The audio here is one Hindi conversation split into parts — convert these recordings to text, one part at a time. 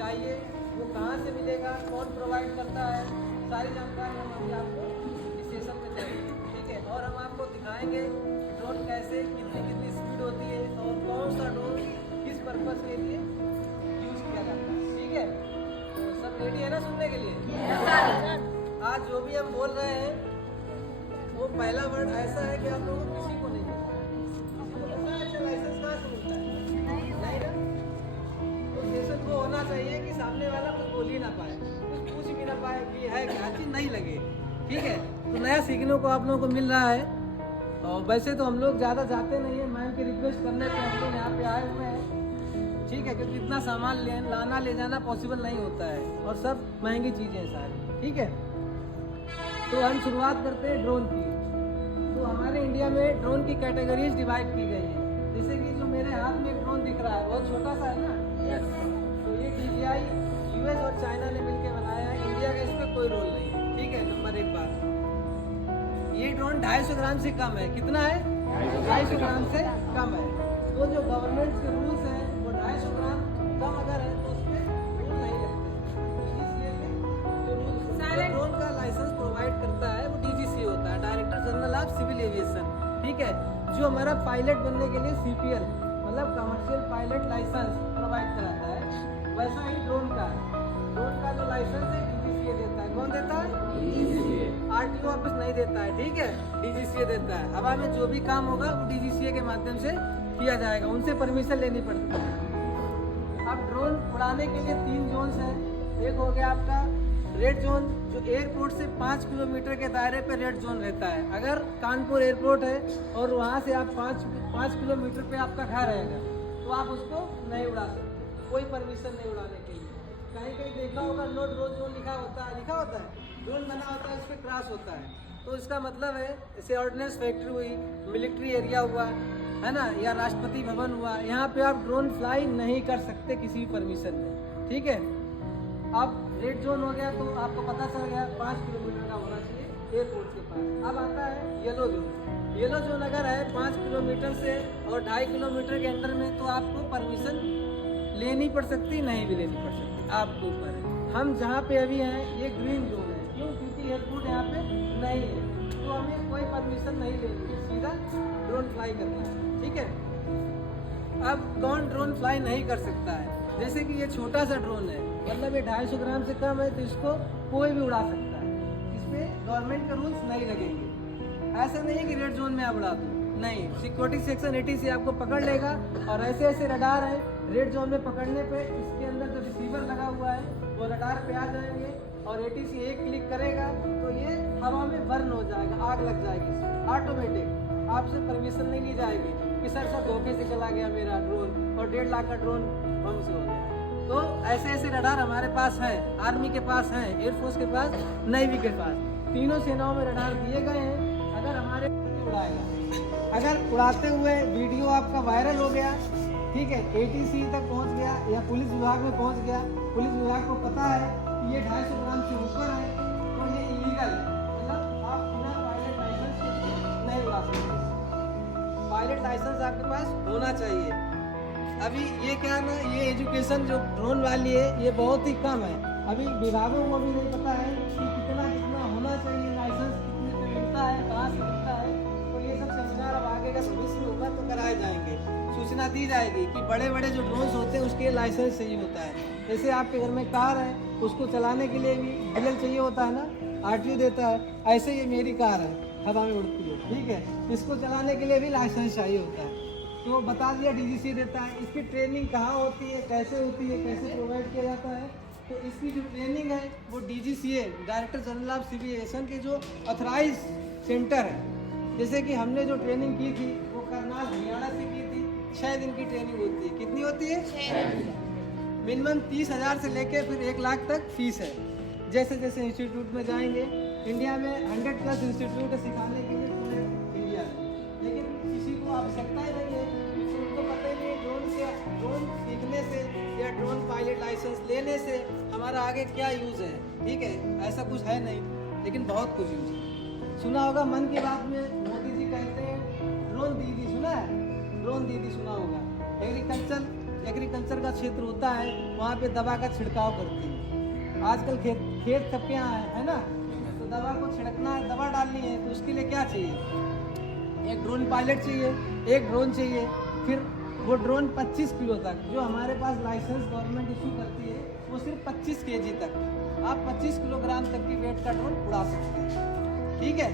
चाहिए वो कहाँ से मिलेगा, कौन प्रोवाइड करता है, सारी जानकारी हम अभी आपको इस सेशन में देंगे, ठीक है। और हम आपको दिखाएंगे ड्रोन कैसे कितनी कितनी स्पीड होती है और कौन सा ड्रोन किस पर्पज़ के लिए यूज़ किया जाता है, ठीक है। तो सब रेडी है ना सुनने के लिए? आज जो भी हम बोल रहे हैं वो पहला वर्ड ऐसा है कि आप लोगों को किसी को नहीं पता है। किसी को पता है अच्छा लाइसेंस कहाँ से मिलता है? नहीं ना। तो सेशन वो होना चाहिए कि सामने वाला कुछ बोल ही ना पाए, कुछ पूछ भी ना पाए कि है क्या चीज़ नहीं लगे, ठीक है। तो नया सीखने को आप लोगों को मिल रहा है। और वैसे तो हम लोग ज़्यादा जाते नहीं हैं, मैम की रिक्वेस्ट करने पे हम लोग यहाँ पे आए हुए हैं, ठीक है, क्योंकि इतना सामान लाना ले जाना पॉसिबल नहीं होता है और सब महंगी चीज़ें हैं सारी, ठीक है। तो हम शुरुआत करते हैं ड्रोन की। तो हमारे इंडिया में ड्रोन की कैटेगरीज डिवाइड की गई है। जैसे कि जो मेरे हाथ में एक ड्रोन दिख रहा है बहुत छोटा सा है ना, तो ये DJI US और चाइना ने मिलकर बनाया है। इंडिया का इस पर कोई रोल नहीं है, ठीक है। नंबर एक बात, ये ड्रोन 250 ग्राम से कम है। कितना है? 250 ग्राम से कम है। तो जो गवर्नमेंट के रूल्स हैं वो 250 ग्राम कम अगर है तो उस पर रूल नहीं लगते, इसलिए जो रूल ड्रोन का लाइसेंस प्रोवाइड करता है वो DGCA होता है, director general of civil aviation, ठीक है। जो हमारा पायलट बनने के लिए CPL मतलब कमर्शियल पायलट लाइसेंस प्रोवाइड कराता है, वैसा ही ड्रोन का है। ड्रोन का जो लाइसेंस है DGCA देता है। कौन देता है? DGCA। RTO ऑफिस नहीं देता है, ठीक है, DGCA देता है। हवा में जो भी काम होगा वो DGCA के माध्यम से किया जाएगा, उनसे परमिशन लेनी पड़ती है। अब ड्रोन उड़ाने के लिए 3 जोन्स हैं। एक हो गया आपका रेड जोन, जो एयरपोर्ट से 5 किलोमीटर के दायरे पे रेड जोन रहता है। अगर कानपुर एयरपोर्ट है और वहाँ से आप 5 किलोमीटर पे आपका घर रहेगा तो आप उसको नहीं उड़ा सकते, कोई परमिशन नहीं उड़ाने के लिए। कहीं कहीं देखा होगा नो ड्रोन जोन लिखा होता है, ड्रोन बना होता है, उस पर क्रॉस होता है। तो इसका मतलब है जैसे ऑर्डिनेंस फैक्ट्री हुई, मिलिट्री एरिया हुआ है ना, या राष्ट्रपति भवन हुआ, यहाँ पे आप ड्रोन फ्लाई नहीं कर सकते किसी भी परमिशन में, ठीक है। अब रेड जोन हो गया तो आपको पता चल गया 5 किलोमीटर का होना चाहिए एयरपोर्ट के पास। अब आता है येलो जोन। येलो जोन अगर है 5 किलोमीटर से और 2.5 किलोमीटर के अंदर में तो आपको परमिशन लेनी पड़ सकती, नहीं भी लेनी पड़ सकती, आपके ऊपर है। हम जहाँ पे अभी हैं ये ग्रीन जोन है, क्यों? क्योंकि एयरपोर्ट यहाँ पे नहीं है, तो हमें कोई परमिशन नहीं लेनी है, सीधा ड्रोन फ्लाई करना है, ठीक है। अब कौन ड्रोन फ्लाई नहीं कर सकता है? जैसे कि ये छोटा सा ड्रोन है, मतलब ये 250 ग्राम से कम है, तो इसको कोई भी उड़ा सकता है, इसमें गवर्नमेंट के रूल्स नहीं लगेंगे। ऐसा नहीं है कि रेड जोन में आप उड़ा दो, नहीं, सिक्योरिटी सेक्शन 80 से आपको पकड़ लेगा। और ऐसे ऐसे रडार है, रेड जोन में पकड़ने पे इसके अंदर जो रिसीवर लगा हुआ है वो रडार पे आ जाएंगे और 80 से एक क्लिक करेगा तो ये हवा में बर्न हो जाएगा, आग लग जाएगी, ऑटोमेटिक। आपसे परमिशन नहीं ली जाएगी कि सर धोखे से चला गया मेरा ड्रोन और 1.5 लाख का ड्रोन बम से हो गया। तो ऐसे ऐसे रडार हमारे पास हैं, आर्मी के पास हैं, एयरफोर्स के पास, नेवी के पास, तीनों सेनाओं में रडार दिए गए हैं। अगर हमारे उड़ाएगा, अगर उड़ाते हुए वीडियो आपका वायरल हो गया, ठीक है, ATC तक पहुंच गया या पुलिस विभाग में पहुंच गया, पुलिस विभाग को पता है कि ये 250 ग्राम से ऊपर है तो ये इलीगल है, मतलब आप बिना पायलट लाइसेंस नहीं उड़ा सकते। पायलट लाइसेंस आपके पास होना चाहिए। अभी ये क्या ना, ये एजुकेशन जो ड्रोन वाली है ये बहुत ही कम है। अभी विभागों को भी नहीं पता है कि कितना कितना होना चाहिए, लाइसेंस कितने पे मिलता है, कहाँ से मिलता है। तो ये सब सेमिनार अब आगे का भविष्य में होगा तो कराए जाएंगे, सूचना दी जाएगी कि बड़े बड़े जो ड्रोन्स होते हैं उसके लाइसेंस चाहिए होता है। जैसे आपके घर में कार है, उसको चलाने के लिए भी DL चाहिए होता है ना, RTO देता है। ऐसे ये मेरी कार है, हवा में उड़ती है, ठीक है, इसको चलाने के लिए भी लाइसेंस चाहिए होता है। तो बता दिया DGCA देता है। इसकी ट्रेनिंग कहाँ होती है, कैसे होती है, कैसे प्रोवाइड किया जाता है? तो इसकी जो ट्रेनिंग है वो DGCA, director general of civil aviation के जो ऑथराइज सेंटर है, जैसे कि हमने जो ट्रेनिंग की थी वो करनाल हरियाणा से की थी। 6 दिन की ट्रेनिंग होती है। कितनी होती है? मिनिमम 30,000 से लेके फिर 1 लाख तक फीस है। जैसे जैसे इंस्टीट्यूट में जाएंगे, इंडिया में 100+ इंस्टीट्यूट है सिखाने के लिए पूरे इंडिया में, लेकिन किसी को आवश्यकता ही नहीं है, क्योंकि उनको पता ही नहीं है ड्रोन सीखने से या ड्रोन पायलट लाइसेंस लेने से हमारा आगे क्या यूज़ है। ठीक है, ऐसा कुछ है नहीं, लेकिन बहुत कुछ यूज़ है। सुना होगा मन की बात में मोदी जी कहते हैं ड्रोन दीदी, सुना है? ड्रोन दीदी सुना होगा। एग्रीकल्चर का क्षेत्र होता है, वहाँ पे दवा का छिड़काव करती है। आजकल खेत थपियाँ है ना, तो दवा को छिड़कना है, दवा डालनी है, तो उसके लिए क्या चाहिए? एक ड्रोन पायलट चाहिए, एक ड्रोन चाहिए। फिर वो ड्रोन 25 किलो तक, जो हमारे पास लाइसेंस गवर्नमेंट इशू करती है, वो सिर्फ 25 kg तक, आप 25 किलोग्राम तक की वेट का ड्रोन उड़ा सकते हैं। ठीक है,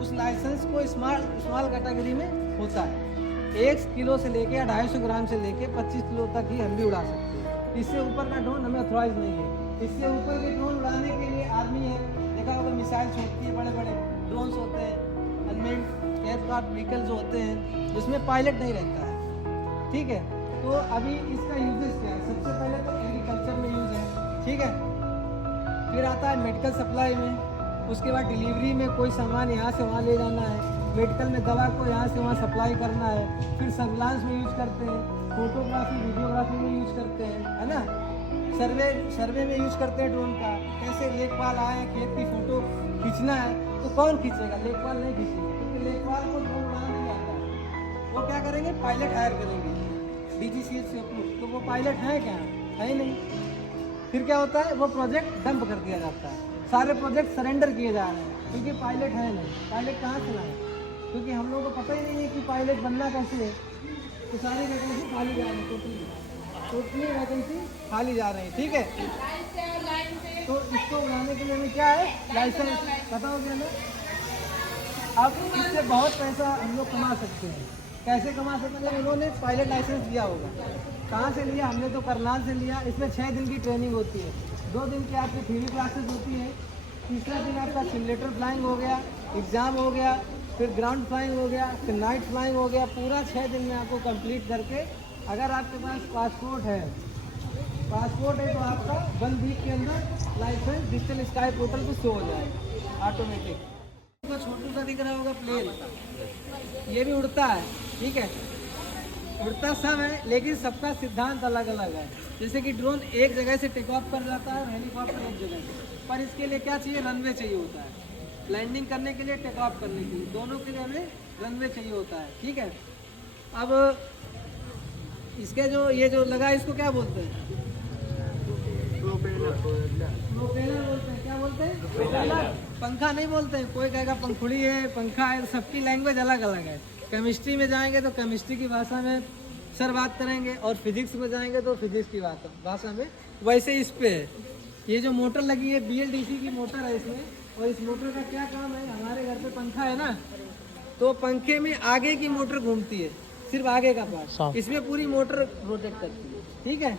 उस लाइसेंस को स्मॉल कैटेगरी में होता है। 1 किलो से लेके या 250 ग्राम से लेके 25 किलो तक ही हम भी उड़ा सकते हैं। इससे ऊपर का ड्रोन हमें ऑथराइज नहीं है। इससे ऊपर के ड्रोन उड़ाने के लिए आर्मी है, देखा होगा मिसाइल छोड़ती है, बड़े बड़े ड्रोन्स होते हैं, अनमेन्ड एयरक्राफ्ट व्हीकल जो होते हैं, जिसमें पायलट नहीं रहता है। ठीक है, तो अभी इसका यूजेस क्या है? सबसे पहले तो एग्रीकल्चर में यूज़ है। ठीक है, फिर आता है मेडिकल सप्लाई में, उसके बाद डिलीवरी में कोई सामान यहाँ से वहाँ ले जाना है, मेडिकल में दवा को यहाँ से वहाँ सप्लाई करना है, फिर सर्विलांस में यूज करते हैं, फोटोग्राफी वीडियोग्राफी में यूज करते हैं, है ना, सर्वे में यूज करते हैं ड्रोन का। कैसे लेखपाल आए, खेत की फ़ोटो खींचना है, तो कौन खींचेगा? लेखपाल नहीं खींचेंगे, क्योंकि लेखपाल को ड्रोन उड़ाना नहीं आता है। वो क्या करेंगे? पायलट हायर करेंगे DGCA से अप्रूव। तो वो पायलट है क्या? है ही नहीं। फिर क्या होता है? वो प्रोजेक्ट डंप कर दिया जाता है, सारे प्रोजेक्ट सरेंडर किए जा रहे हैं, क्योंकि पायलट है नहीं। पायलट कहाँ से लाए? क्योंकि हम लोगों को पता ही नहीं है कि पायलट बनना कैसे है। तो सारी वैकेंसी खाली जा रही है, टोटली वैकेंसी खाली जा रही है। ठीक है, तो इसको बनाने के लिए हमें क्या है? लाइसेंस। बताओ क्या ना, अब इससे बहुत पैसा हम लोग कमा सकते हैं। कैसे कमा सकते हैं? उन्होंने पायलट लाइसेंस लिया होगा। कहाँ से लिया? हमने तो करनाल से लिया। इसमें 6 दिन की ट्रेनिंग होती है। 2 दिन की आपकी थ्योरी क्लासेस होती है, तीसरा दिन आपका सिमुलेटर फ्लाइंग हो गया, एग्ज़ाम हो गया, फिर ग्राउंड फ्लाइंग हो गया, फिर नाइट फ्लाइंग हो गया। पूरा 6 दिन में आपको कंप्लीट करके, अगर आपके पास पासपोर्ट है तो आपका 1 वीक के अंदर लाइसेंस डिजिटल स्काई पोर्टल पे शो हो जाएगा ऑटोमेटिक। छोटू सा दिख रहा होगा प्लेन, ये भी उड़ता है। ठीक है, उड़ता सब है, लेकिन सबका सिद्धांत अलग अलग है। जैसे कि ड्रोन एक जगह से टेक ऑफ कर जाता है और हेलीकॉप्टर एक जगह से, पर इसके लिए क्या चाहिए? रनवे चाहिए होता है। लैंडिंग करने के लिए, टेक ऑफ करने के लिए, दोनों के लिए हमें रनवे चाहिए होता है। ठीक है, अब इसके जो ये जो लगा, इसको क्या बोलते हैं? प्रोपेलर बोलते हैं। क्या बोलते हैं? प्रोपेलर। पंखा नहीं बोलते हैं। कोई कहेगा पंखुड़ी है, पंखा है, सबकी लैंग्वेज अलग अलग है। केमिस्ट्री में जाएंगे तो केमिस्ट्री की भाषा में सर बात करेंगे, और फिजिक्स में जाएंगे तो फिजिक्स की भाषा में। वैसे इस पे ये जो मोटर लगी है, BLDC की मोटर है इसमें, और इस मोटर का क्या काम है? हमारे घर पे पंखा है ना, तो पंखे में आगे की मोटर घूमती है, सिर्फ आगे का पार्ट, इसमें पूरी मोटर रोटेट करती है। ठीक है,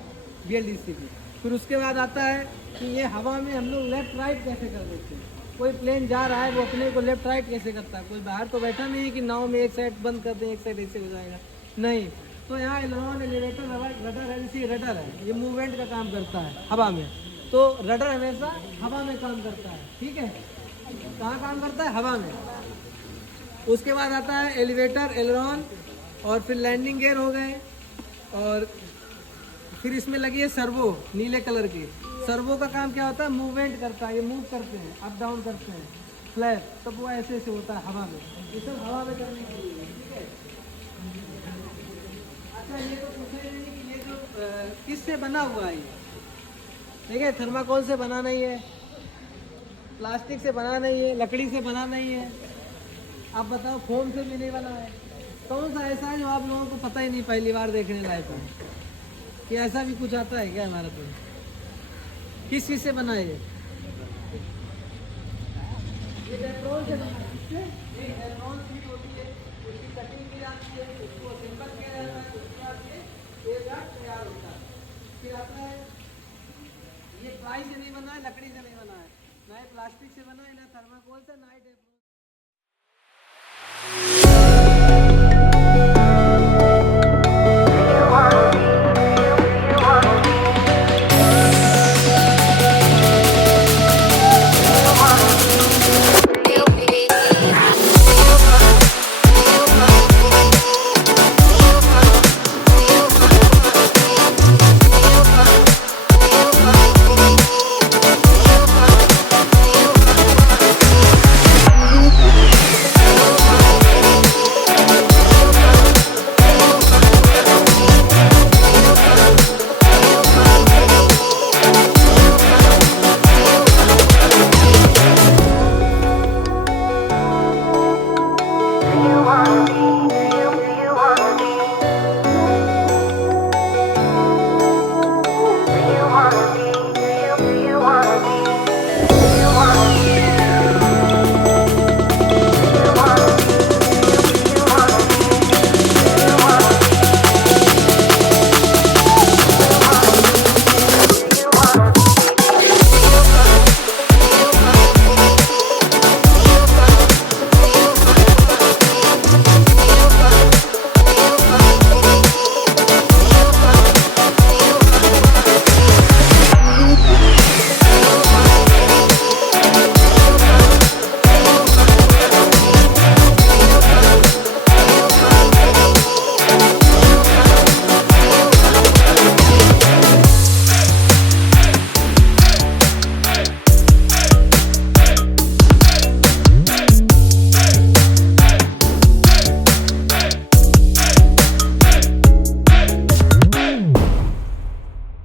BLDC की। फिर उसके बाद आता है कि ये हवा में हम लोग लेफ्ट राइट कैसे कर देते हैं। कोई प्लेन जा रहा है, वो अपने को लेफ्ट राइट कैसे करता है? कोई बाहर तो बैठा नहीं है कि नाव में एक साइड बंद कर दें, एक साइड ऐसे हो जाएगा, नहीं। तो यहाँ एलेरोन, एलिवेटर, रडर है। जैसे रडर है, ये मूवमेंट का काम करता है हवा में, तो रडर हमेशा हवा में काम करता है। ठीक है, कहाँ काम करता है? हवा में। उसके बाद आता है एलिवेटर, एलेरोन, और फिर लैंडिंग गियर हो गए, और फिर इसमें लगी है सर्वो, नीले कलर की। सर्वो का काम क्या होता है? मूवमेंट करता है, ये मूव करते हैं, अप डाउन करते हैं, फ्लैप, तब वो ऐसे ऐसे होता है हवा में। ये सब हवा में करने के लिए। ठीक है, अच्छा, ये तो पूछा ही नहीं कि ये जो किससे बना हुआ है? ठीक है, थर्माकोल से बना नहीं है, प्लास्टिक से बना नहीं है, लकड़ी से बना नहीं है। आप बताओ, फोम से भी नहीं बना है। कौन सा ऐसा है जो आप लोगों को पता ही नहीं, पहली बार देखने लायक है कि ऐसा भी कुछ आता है क्या हमारा? तो किस चीज़ से बना है ये? टेफ्लॉन से बना है। टेफ्लॉन शीट होती है, उसकी कटिंग की जाती है, उसको असेंबल किया जाता है, उसके बाद ये तैयार होता है। फिर आता है, ये प्लाई से नहीं बना है, लकड़ी से नहीं बना है, ना ही प्लास्टिक से बना है, ना थर्माकोल से, ना ही